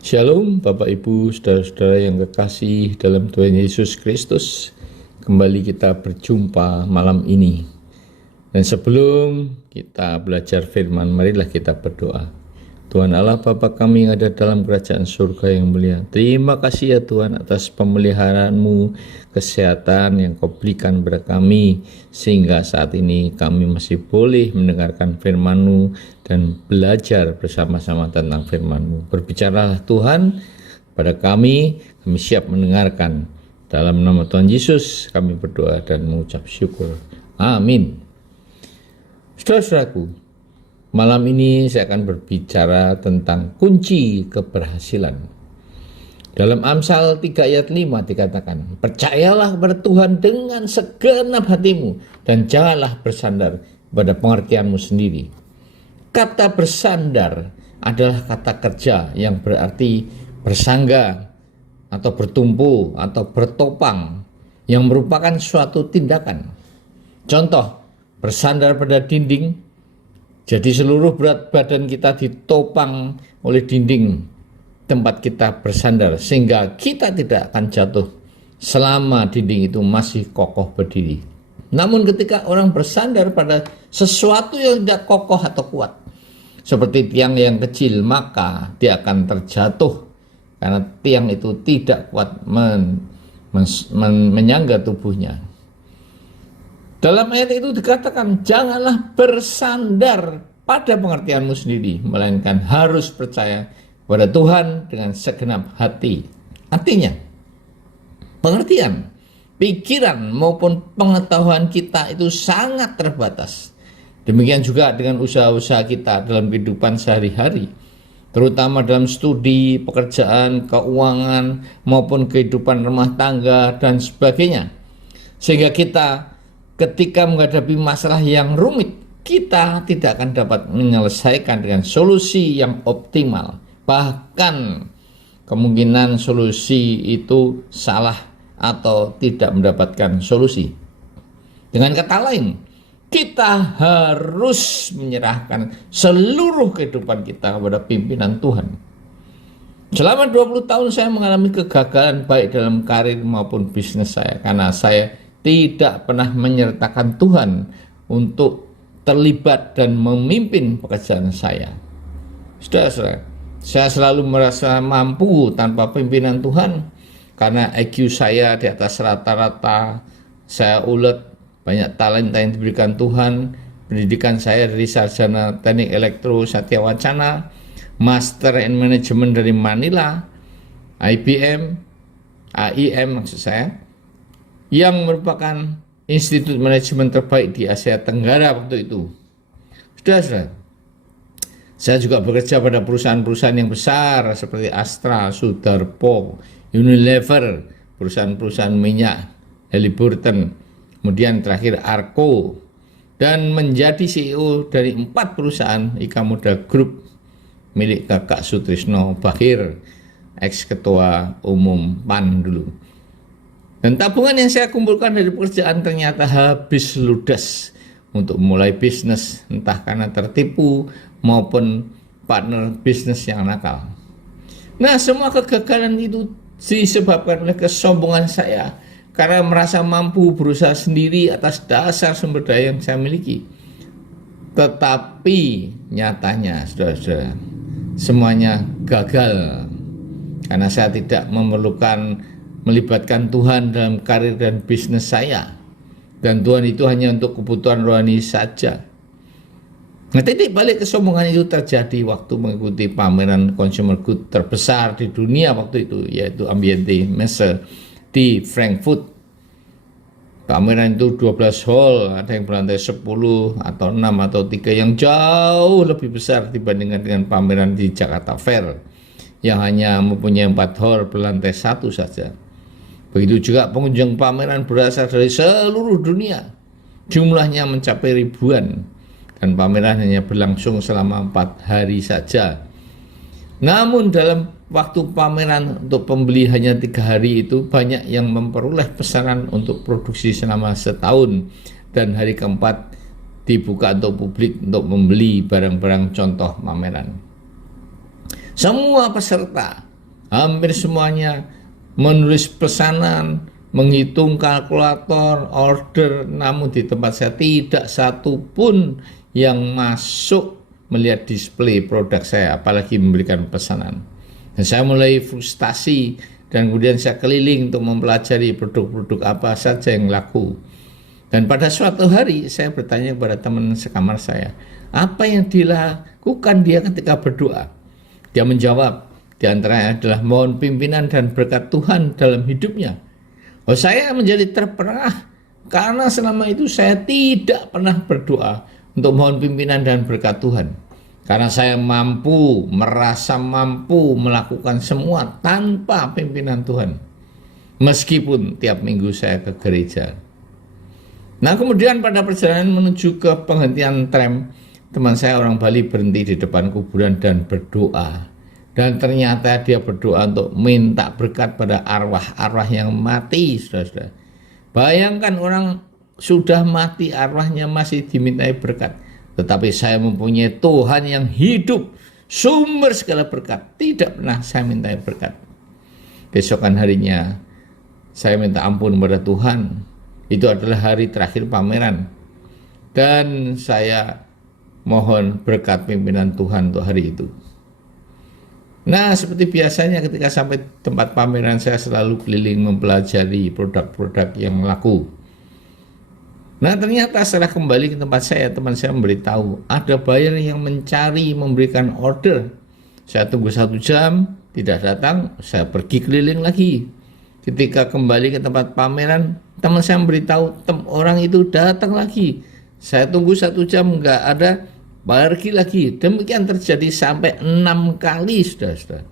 Shalom Bapak Ibu, saudara-saudara yang kekasih dalam Tuhan Yesus Kristus. Kembali kita berjumpa malam ini. Dan sebelum kita belajar firman, marilah kita berdoa. Tuhan Allah Bapa kami yang ada dalam kerajaan surga yang mulia, terima kasih ya Tuhan atas pemeliharaan-Mu, kesehatan yang Kau berikan kepada kami, sehingga saat ini kami masih boleh mendengarkan firman-Mu dan belajar bersama-sama tentang firman-Mu. Berbicaralah Tuhan pada kami siap mendengarkan. Dalam nama Tuhan Yesus kami berdoa dan mengucap syukur. Amin. Saudara-saudaraku, malam ini saya akan berbicara tentang kunci keberhasilan. Dalam Amsal 3 ayat 5 dikatakan, percayalah kepada Tuhan dengan segenap hatimu dan janganlah bersandar pada pengertianmu sendiri. Kata bersandar adalah kata kerja yang berarti bersangga atau bertumpu atau bertopang yang merupakan suatu tindakan. Contoh, bersandar pada dinding. Jadi seluruh berat badan kita ditopang oleh dinding tempat kita bersandar sehingga kita tidak akan jatuh selama dinding itu masih kokoh berdiri. Namun ketika orang bersandar pada sesuatu yang tidak kokoh atau kuat, seperti tiang yang kecil, maka dia akan terjatuh karena tiang itu tidak kuat menyangga tubuhnya. Dalam ayat itu dikatakan, janganlah bersandar pada pengertianmu sendiri, melainkan harus percaya pada Tuhan dengan segenap hati. Artinya, pengertian, pikiran maupun pengetahuan kita itu sangat terbatas. Demikian juga dengan usaha-usaha kita dalam kehidupan sehari-hari, terutama dalam studi, pekerjaan, keuangan, maupun kehidupan rumah tangga dan sebagainya. Sehingga kita ketika menghadapi masalah yang rumit, kita tidak akan dapat menyelesaikan dengan solusi yang optimal. Bahkan kemungkinan solusi itu salah atau tidak mendapatkan solusi. Dengan kata lain, kita harus menyerahkan seluruh kehidupan kita kepada pimpinan Tuhan. Selama 20 tahun saya mengalami kegagalan baik dalam karir maupun bisnis saya karena saya tidak pernah menyertakan Tuhan untuk terlibat dan memimpin pekerjaan saya. Saudara-saudara, saya selalu merasa mampu tanpa pimpinan Tuhan karena IQ saya di atas rata-rata, saya ulet, banyak talenta yang diberikan Tuhan. Pendidikan saya dari sarjana teknik elektro Satya Wacana, Master in Management dari Manila, IBM, AIM maksud saya, yang merupakan institut manajemen terbaik di Asia Tenggara waktu itu. Saudara-saudara, saya juga bekerja pada perusahaan-perusahaan yang besar seperti Astra, Sudarpo, Unilever, perusahaan-perusahaan minyak, Halliburton, kemudian terakhir Arco, dan menjadi CEO dari 4 perusahaan Ika Muda Group milik Kakak Sutrisno Bakhir, ex-ketua umum PAN dulu. Dan tabungan yang saya kumpulkan dari pekerjaan ternyata habis ludes untuk mulai bisnis, entah karena tertipu maupun partner bisnis yang nakal. Nah, semua kegagalan itu disebabkan oleh kesombongan saya karena merasa mampu berusaha sendiri atas dasar sumber daya yang saya miliki. Tetapi nyatanya, saudara-saudara, semuanya gagal karena saya tidak melibatkan Tuhan dalam karir dan bisnis saya. Dan Tuhan itu hanya untuk kebutuhan rohani saja. Nah, titik balik kesombongan itu terjadi waktu mengikuti pameran consumer good terbesar di dunia waktu itu, yaitu Ambiente Messe di Frankfurt. Pameran itu 12 hall, ada yang berlantai 10 atau 6 atau 3 yang jauh lebih besar dibandingkan dengan pameran di Jakarta Fair yang hanya mempunyai 4 hall berlantai 1 saja. Begitu juga pengunjung pameran berasal dari seluruh dunia. Jumlahnya mencapai ribuan. Dan pameran hanya berlangsung selama 4 hari saja. Namun dalam waktu pameran untuk pembeli hanya 3 hari itu, banyak yang memperoleh pesanan untuk produksi selama setahun. Dan hari keempat dibuka untuk publik untuk membeli barang-barang contoh pameran. Semua peserta hampir semuanya menulis pesanan, menghitung kalkulator, order, namun di tempat saya tidak satu pun yang masuk melihat display produk saya, apalagi memberikan pesanan. Dan saya mulai frustasi, dan kemudian saya keliling untuk mempelajari produk-produk apa saja yang laku. Dan pada suatu hari saya bertanya kepada teman sekamar saya, apa yang dilakukan dia ketika berdoa? Dia menjawab, di antaranya adalah mohon pimpinan dan berkat Tuhan dalam hidupnya. Oh, saya menjadi terperangah karena selama itu saya tidak pernah berdoa untuk mohon pimpinan dan berkat Tuhan. Karena saya merasa mampu melakukan semua tanpa pimpinan Tuhan. Meskipun tiap minggu saya ke gereja. Nah, kemudian pada perjalanan menuju ke penghentian tram, teman saya orang Bali berhenti di depan kuburan dan berdoa. Dan ternyata dia berdoa untuk minta berkat pada arwah-arwah yang mati, saudara-saudara. Bayangkan orang sudah mati, arwahnya masih dimintai berkat. Tetapi saya mempunyai Tuhan yang hidup, sumber segala berkat. Tidak pernah saya mintai berkat. Besokan harinya, saya minta ampun kepada Tuhan. Itu adalah hari terakhir pameran. Dan saya mohon berkat pimpinan Tuhan untuk hari itu. Nah, seperti biasanya ketika sampai tempat pameran, saya selalu keliling mempelajari produk-produk yang laku. Nah, ternyata setelah kembali ke tempat saya, teman saya memberitahu ada buyer yang mencari memberikan order. Saya tunggu 1 jam, tidak datang, saya pergi keliling lagi. Ketika kembali ke tempat pameran, teman saya memberitahu orang itu datang lagi. Saya tunggu 1 jam, nggak ada, pergi lagi. Demikian terjadi sampai 6 kali, saudara-saudara.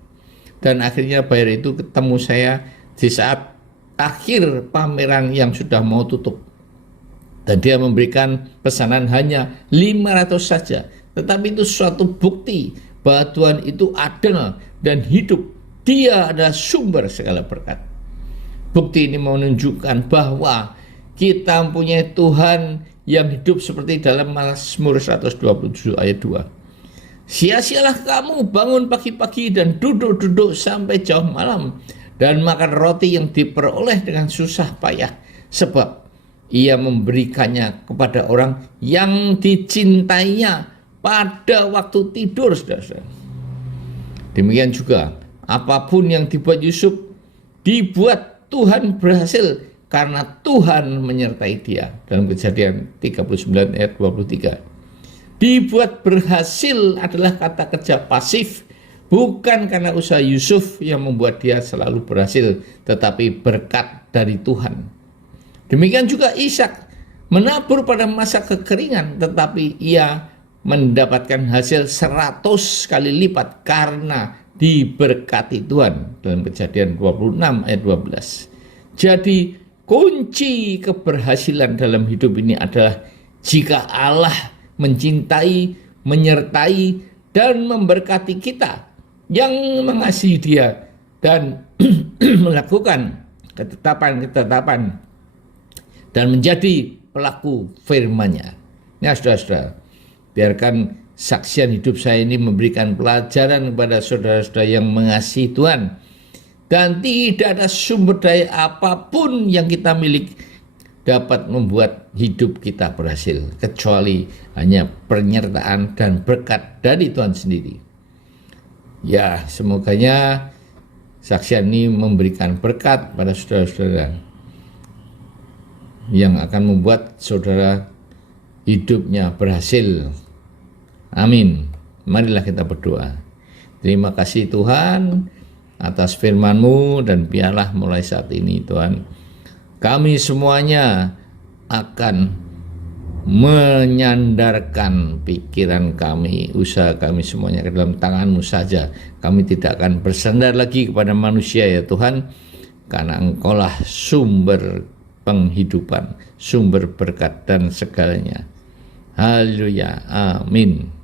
Dan akhirnya buyer itu ketemu saya di saat akhir pameran yang sudah mau tutup. Dan dia memberikan pesanan hanya 500 saja. Tetapi itu suatu bukti bahwa Tuhan itu adil dan hidup. Dia adalah sumber segala berkat. Bukti ini menunjukkan bahwa kita mempunyai Tuhan yang hidup seperti dalam Mazmur 127 ayat 2. Sia-sialah kamu bangun pagi-pagi dan duduk-duduk sampai jauh malam dan makan roti yang diperoleh dengan susah payah, sebab ia memberikannya kepada orang yang dicintainya pada waktu tidur, saudara-saudara. Demikian juga apapun yang dibuat Yusuf dibuat Tuhan berhasil karena Tuhan menyertai dia. Dalam Kejadian 39 ayat 23. Dibuat berhasil adalah kata kerja pasif, bukan karena usaha Yusuf yang membuat dia selalu berhasil, tetapi berkat dari Tuhan. Demikian juga Ishak menabur pada masa kekeringan, tetapi ia mendapatkan hasil 100 kali lipat karena diberkati Tuhan. Dalam Kejadian 26 ayat 12. Jadi kunci keberhasilan dalam hidup ini adalah jika Allah mencintai, menyertai, dan memberkati kita yang mengasihi Dia dan melakukan ketetapan-ketetapan dan menjadi pelaku firman-Nya. Nah, saudara-saudara, biarkan saksian hidup saya ini memberikan pelajaran kepada saudara-saudara yang mengasihi Tuhan. Dan tidak ada sumber daya apapun yang kita miliki dapat membuat hidup kita berhasil, kecuali hanya penyertaan dan berkat dari Tuhan sendiri. Ya, semoganya saksian ini memberikan berkat pada saudara-saudara yang akan membuat saudara hidupnya berhasil. Amin. Marilah kita berdoa. Terima kasih Tuhan atas firman-Mu, dan biarlah mulai saat ini Tuhan, kami semuanya akan menyandarkan pikiran kami, usaha kami semuanya ke dalam tangan-Mu saja. Kami tidak akan bersandar lagi kepada manusia ya Tuhan, karena Engkaulah sumber penghidupan, sumber berkat dan segalanya. Haleluya, amin.